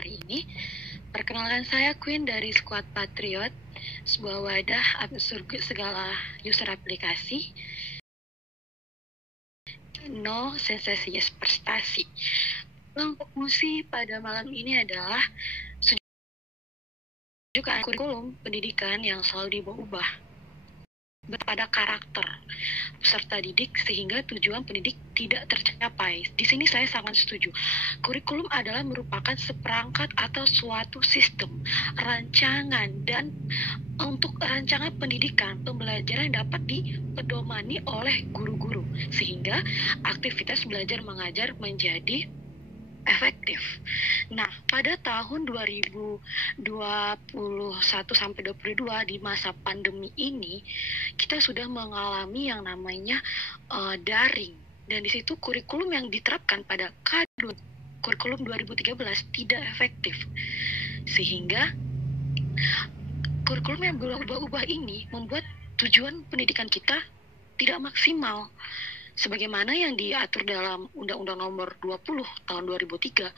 hari ini. Perkenalkan, saya Queen dari Squad Patriot, sebuah wadah absurd segala user aplikasi. No sensasi, yes prestasi. Kelompok musi pada malam ini adalah juga kurikulum pendidikan yang selalu diubah pada karakter peserta didik sehingga tujuan pendidik tidak tercapai. Di sini saya sangat setuju. Kurikulum adalah merupakan seperangkat atau suatu sistem rancangan dan untuk rancangan pendidikan pembelajaran dapat dipedomani oleh guru-guru sehingga aktivitas belajar mengajar menjadi efektif. Nah, pada tahun 2021 sampai 2022 di masa pandemi ini, kita sudah mengalami yang namanya daring. Dan di situ kurikulum yang diterapkan pada kurikulum 2013 tidak efektif. Sehingga kurikulum yang berubah-ubah ini membuat tujuan pendidikan kita tidak maksimal. Sebagaimana yang diatur dalam Undang-Undang Nomor 20 tahun 2003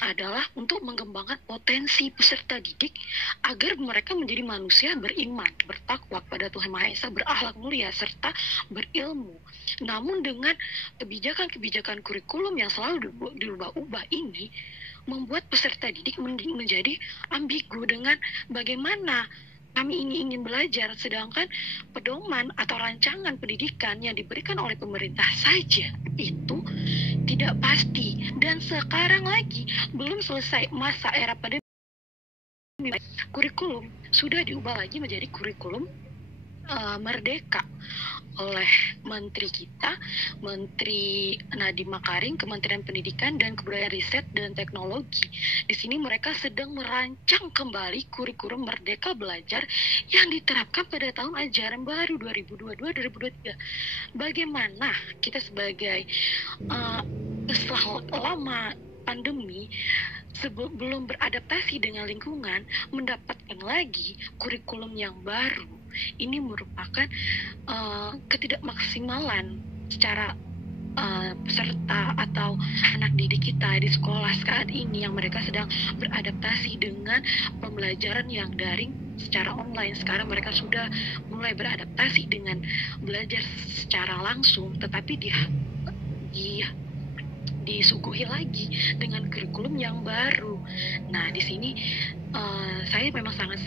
adalah untuk mengembangkan potensi peserta didik agar mereka menjadi manusia beriman, bertakwa kepada Tuhan Maha Esa, berakhlak mulia, serta berilmu. Namun dengan kebijakan-kebijakan kurikulum yang selalu dirubah-ubah ini, membuat peserta didik menjadi ambigu dengan bagaimana kami ingin belajar, sedangkan pedoman atau rancangan pendidikan yang diberikan oleh pemerintah saja itu tidak pasti. Dan sekarang lagi belum selesai masa era pandemi, kurikulum sudah diubah lagi menjadi kurikulum merdeka oleh Menteri kita, Menteri Nadiem Makarim, Kementerian Pendidikan dan Kebudayaan Riset dan Teknologi. Di sini mereka sedang merancang kembali kurikulum Merdeka Belajar yang diterapkan pada tahun ajaran baru 2022-2023. Bagaimana kita sebagai setelah lama pandemi sebelum beradaptasi dengan lingkungan mendapatkan lagi kurikulum yang baru, ini merupakan ketidakmaksimalan secara peserta atau anak didik kita di sekolah saat ini yang mereka sedang beradaptasi dengan pembelajaran yang daring secara online. Sekarang mereka sudah mulai beradaptasi dengan belajar secara langsung, tetapi disuguhi lagi dengan kurikulum yang baru. Nah, di sini saya memang sangat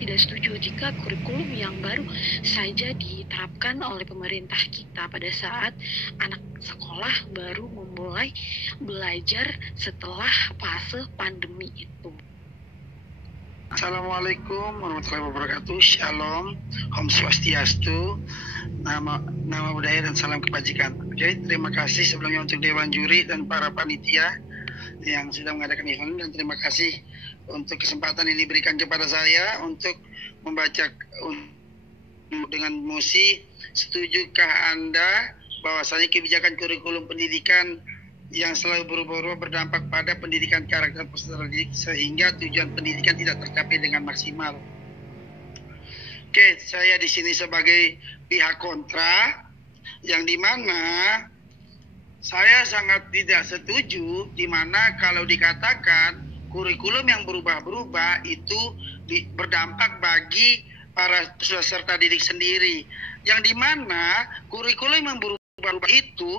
tidak setuju jika kurikulum yang baru saja diterapkan oleh pemerintah kita pada saat anak sekolah baru memulai belajar setelah fase pandemi itu. Assalamualaikum warahmatullahi wabarakatuh. Shalom, Om Swastiastu, nama budaya dan salam kebajikan. Oke, terima kasih sebelumnya untuk Dewan Juri dan para panitia yang sudah mengadakan event, dan terima kasih untuk kesempatan yang diberikan kepada saya untuk membaca dengan musi. Setujukah Anda bahwasanya kebijakan kurikulum pendidikan yang selalu berubah-ubah berdampak pada pendidikan karakter peserta didik sehingga tujuan pendidikan tidak tercapai dengan maksimal? Oke, saya di sini sebagai pihak kontra, yang dimana saya sangat tidak setuju dimana kalau dikatakan kurikulum yang berubah-berubah itu berdampak bagi para peserta didik sendiri, yang dimana kurikulum yang berubah-ubah itu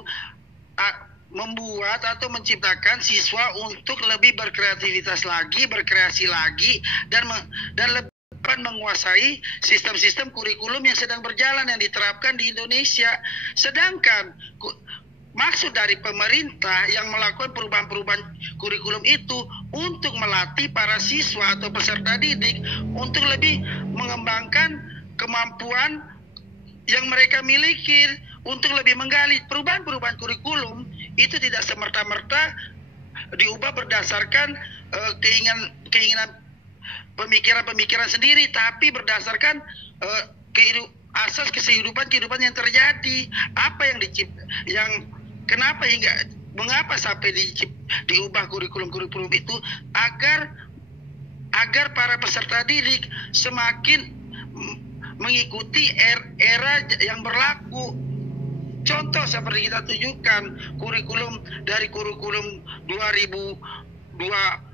membuat atau menciptakan siswa untuk lebih berkreativitas lagi, berkreasi lagi, dan lebih menguasai sistem-sistem kurikulum yang sedang berjalan yang diterapkan di Indonesia. Sedangkan maksud dari pemerintah yang melakukan perubahan-perubahan kurikulum itu untuk melatih para siswa atau peserta didik untuk lebih mengembangkan kemampuan yang mereka miliki, untuk lebih menggali perubahan-perubahan kurikulum itu tidak semerta-merta diubah berdasarkan keinginan pemikiran sendiri, tapi berdasarkan asas kehidupan yang terjadi. Apa mengapa sampai diubah kurikulum itu agar para peserta didik semakin mengikuti era yang berlaku. Contoh seperti kita tunjukkan kurikulum dari kurikulum 2002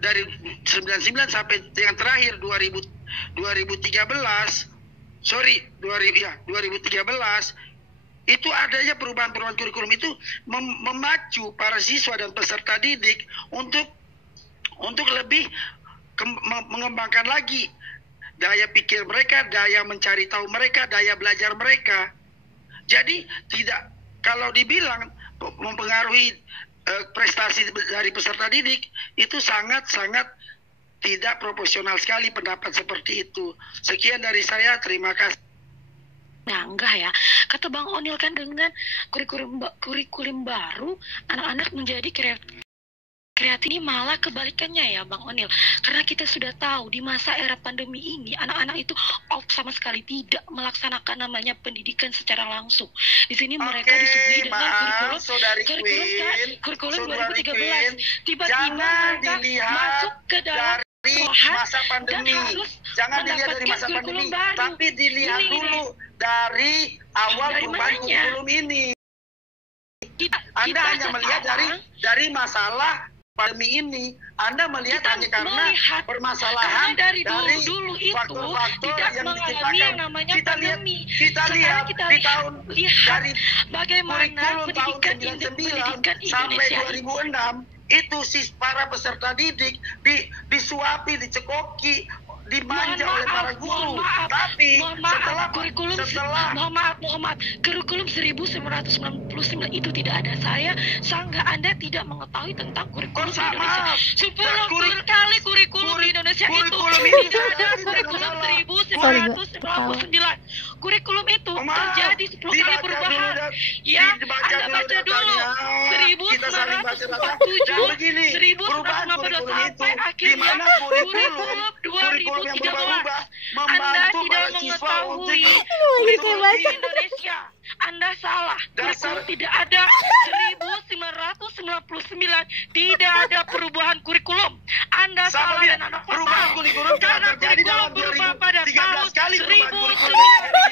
dari 99 sampai yang terakhir 2013 itu adanya perubahan-perubahan kurikulum itu memacu para siswa dan peserta didik untuk lebih mengembangkan lagi daya pikir mereka, daya mencari tahu mereka, daya belajar mereka. Jadi tidak, kalau dibilang mempengaruhi prestasi dari peserta didik, itu sangat-sangat tidak proporsional sekali pendapat seperti itu. Sekian dari saya, terima kasih. Nah, enggak ya. Kata Bang Onil kan dengan kurikulum baru, anak-anak menjadi kreatif. Ini malah kebalikannya ya Bang Onil. Karena kita sudah tahu di masa era pandemi ini anak-anak itu off sama sekali, tidak melaksanakan namanya pendidikan secara langsung. Di sini mereka disuguhi dengan kurikulum 2013. Tiba-tiba mereka masuk ke dalam masa pandemi. Jangan dilihat dari masa pandemi, tapi dilihat dulu dari awal perubahan kurikulum ini. Anda hanya melihat dari masalah pandemi ini, Anda melihat hanya karena permasalahan dari dulu itu faktor-faktor yang mengalami yang namanya pandemi. Kita lihat di tahun dari bagaimana kurikulum tahun 99 sampai 2006 itu para peserta didik disuapi, dicekoki, dimanja oleh para guru. Tapi kurikulum 1999 itu tidak ada. Saya sangka Anda tidak mengetahui tentang kurikulum di Indonesia. 10 kali kurikulum di Indonesia itu tidak ada kurikulum 1999. Kurikulum itu terjadi 10 kali perubahan. Ya, Anda baca dulu 1947, 1950 sampai akhirnya kurikulum 2013. Anda tidak mengetahui kurikulum di Indonesia. Anda salah. Kurikulum tidak ada. 1999 tidak ada perubahan kurikulum. Anda salah dan Anda perubahan kurikulum telah terjadi dalam 2013 kali perubahan kurikulum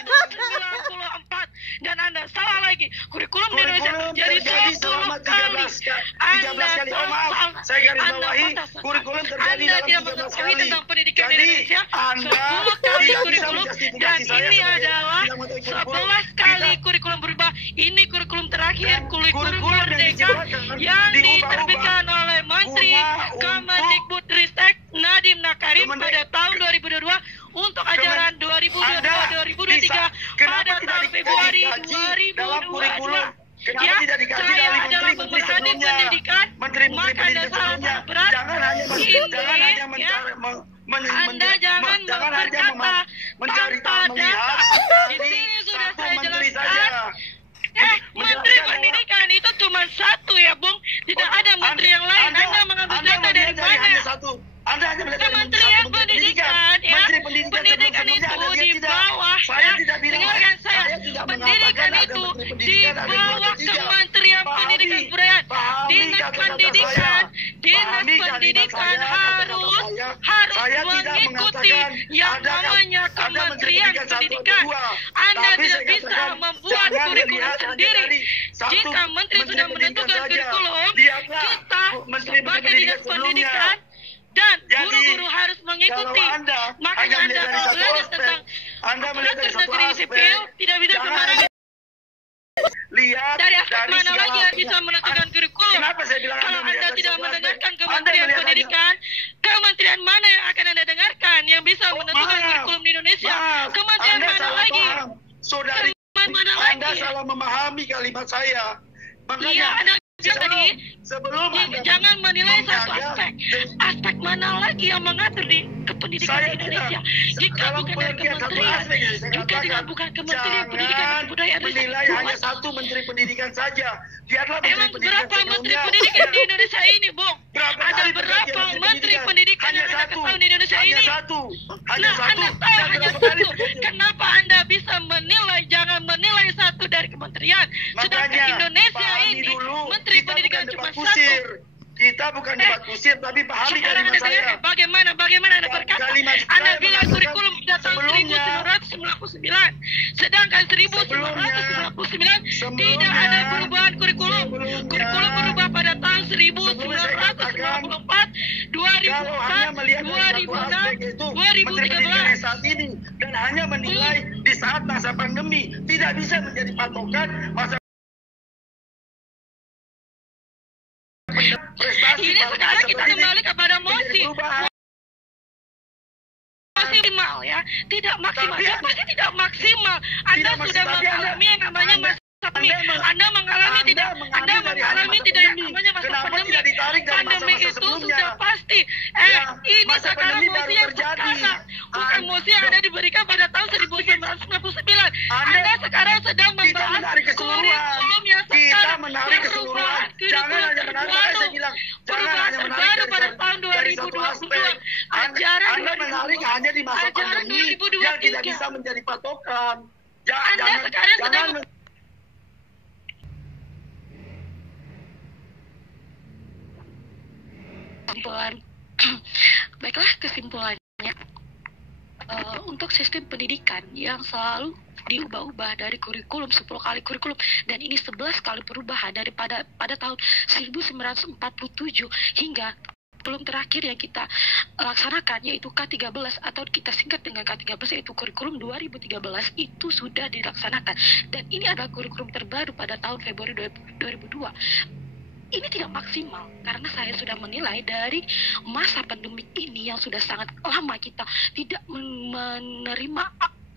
1994 dan Anda salah lagi. Kurikulum di Indonesia terjadi 10 kali. 13 kali. Oh maaf, saya garis bawahi kurikulum terjadi dalam 13 kali. Tentang pendidikan di Indonesia 10 kali kurikulum dan ini adalah 11 kali kurikulum berubah. Ini kurikulum terakhir, kurikulum merdeka yang diterbitkan oleh Menteri Kemendikbudristek Nadiem Makarim pada tahun 2022 untuk ajaran 2022-2023 pada tahun Februari 2022. Ya, saya adalah pemerhati pendidikan, maka Anda salah berat. Jangan hanya Anda jangan berkata mencari tahu melihat. Di sini sudah saya jelaskan. Menteri Pendidikan itu cuma satu ya, Bung. Tidak ada menteri yang lain. Anda mengambil data dari mana? Anda hanya melihat Kementerian Pendidikan, ya. Pendidikan itu di bawah. Dengarkan saya. Pendidikan itu di bawah Kementerian Pendidikan Kebudayaan. Dinas Pendidikan harus mengikuti yang namanya Kementerian Pendidikan. Anda tidak bisa membuat kurikulum sendiri. Jika menteri sudah menentukan kurikulum, kita sebagai dinas pendidikan dan guru-guru harus mengikuti. Makanya Anda kalau belajar tentang aparatur negeri sipil tidak bisa sembarangan. Dari aspek mana lagi yang bisa menentukan kurikulum? Kalau Anda tidak mendengarkan Kementerian Pendidikan, kementerian mana yang akan Anda dengarkan yang bisa menentukan kurikulum di Indonesia? Kementerian mana lagi? Saudari, Anda salah memahami kalimat saya. Iya, Anda tadi jangan menilai satu aspek mana lagi yang mengatur di kependidikan di Indonesia. Jika bukan dari kementerian, bukan Kementerian Pendidikan dan Kebudayaan. Menilai hanya satu menteri pendidikan saja. Lihatlah emang berapa menteri pendidikan di Indonesia ini, Bung? Ada berapa menteri pendidikan yang Anda ketahui di Indonesia ini? Anda tahu hanya satu. Kenapa Anda bisa menilai? Jangan menilai satu dari kementerian. Sedangkan Indonesia ini menteri pendidikan cuma satu. Kita bukan debat kusir, tapi pahami Sekarang kalimat Anda saya. bagaimana Anda berkata? Kalimat Anda saya bilang mengatakan kurikulum pada tahun sebelumnya. 1999, sedangkan 1999 tidak ada perubahan kurikulum. Kurikulum berubah pada tahun 1994, 2004, 2006, 2013. Saat ini dan hanya menilai di saat masa pandemi, tidak bisa menjadi patokan masa prestasi. Ini sekarang kita kembali kepada mosi. Maksimal ya, tidak maksimal. Ya pasti tidak maksimal. Anda sudah mengalami yang namanya masa pandemi. Anda mengalami tidak yang namanya masa pandemi. Pandemi itu sudah pasti. Ini sekarang mosi yang sekarang, bukan mosi yang ada diberikan pada tahun 1999. Anda sekarang sedang membahas kurikulum yang sekarang. Menarik keseluruhan. Jangan hanya menarik, saya bilang. Jangan hanya menarik pada tahun 2022. Ajaran Anda menarik hanya di masa pandemi yang tidak bisa menjadi patokan. Anda sekarang sedang kesimpulan. Baiklah, kesimpulannya untuk sistem pendidikan yang selalu diubah-ubah dari kurikulum 10 kali kurikulum, dan ini 11 kali perubahan daripada pada tahun 1947 hingga belum terakhir yang kita laksanakan, yaitu K13 atau kita singkat dengan K13, yaitu kurikulum 2013, itu sudah dilaksanakan, dan ini adalah kurikulum terbaru pada tahun Februari 2002. Ini tidak maksimal karena saya sudah menilai dari masa pandemik ini yang sudah sangat lama kita tidak menerima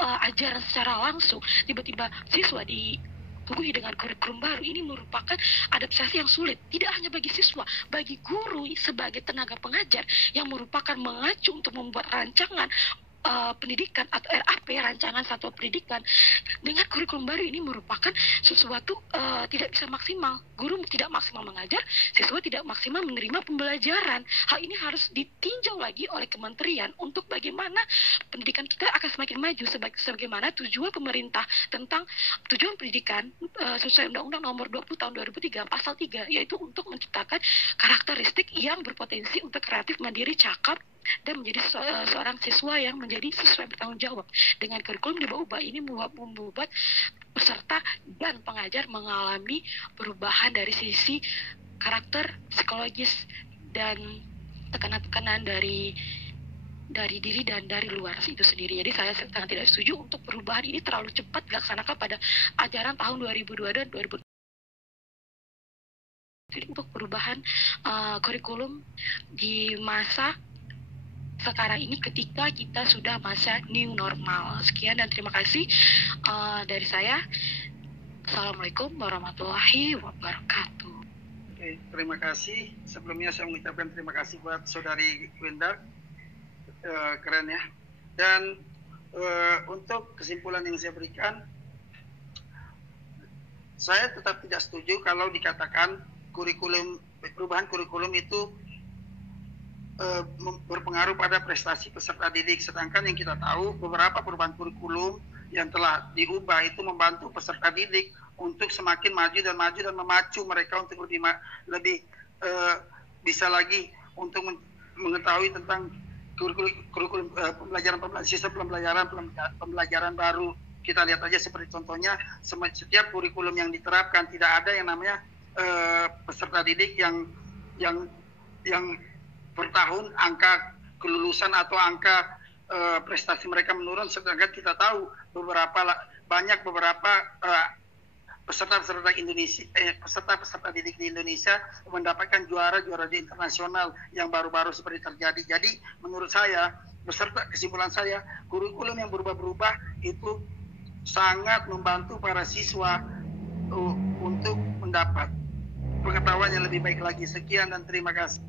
ajaran secara langsung, tiba-tiba siswa disuguhi dengan kurikulum baru. Ini merupakan adaptasi yang sulit, tidak hanya bagi siswa, bagi guru sebagai tenaga pengajar yang merupakan mengacu untuk membuat rancangan pendidikan atau RAP, rancangan satuan pendidikan dengan kurikulum baru. Ini merupakan sesuatu tidak bisa maksimal. Guru tidak maksimal mengajar, siswa tidak maksimal menerima pembelajaran. Hal ini harus ditinjau lagi oleh kementerian untuk bagaimana pendidikan kita akan semakin maju, sebagaimana tujuan pemerintah tentang tujuan pendidikan sesuai Undang-Undang Nomor 20 Tahun 2003 Pasal 3, yaitu untuk menciptakan karakteristik yang berpotensi untuk kreatif, mandiri, cakap, dan menjadi seorang siswa yang menjadi siswa yang bertanggung jawab. Dengan kurikulum diubah ini membuat peserta dan pengajar mengalami perubahan dari sisi karakter, psikologis, dan tekanan-tekanan dari diri dan dari luar itu sendiri. Jadi saya sangat tidak setuju untuk perubahan ini terlalu cepat dilaksanakan pada ajaran tahun 2002 dan 2000. Jadi untuk perubahan kurikulum di masa sekarang ini ketika kita sudah masa new normal. Sekian dan terima kasih dari saya. Assalamualaikum warahmatullahi wabarakatuh. Oke, terima kasih. Sebelumnya saya mengucapkan terima kasih buat Saudari Wenda. Keren ya. Dan untuk kesimpulan yang saya berikan, saya tetap tidak setuju kalau dikatakan perubahan kurikulum itu berpengaruh pada prestasi peserta didik. Sedangkan yang kita tahu beberapa perubahan kurikulum yang telah diubah itu membantu peserta didik untuk semakin maju dan memacu mereka untuk lebih bisa lagi untuk mengetahui tentang kurikulum sistem pembelajaran baru. Kita lihat aja seperti contohnya setiap kurikulum yang diterapkan tidak ada yang namanya peserta didik yang per tahun angka kelulusan atau angka prestasi mereka menurun, sedangkan kita tahu banyak beberapa peserta didik di Indonesia mendapatkan juara di internasional yang baru-baru seperti terjadi. Jadi menurut saya, kesimpulan saya, kurikulum yang berubah-berubah itu sangat membantu para siswa untuk mendapat pengetahuan yang lebih baik lagi. Sekian dan terima kasih.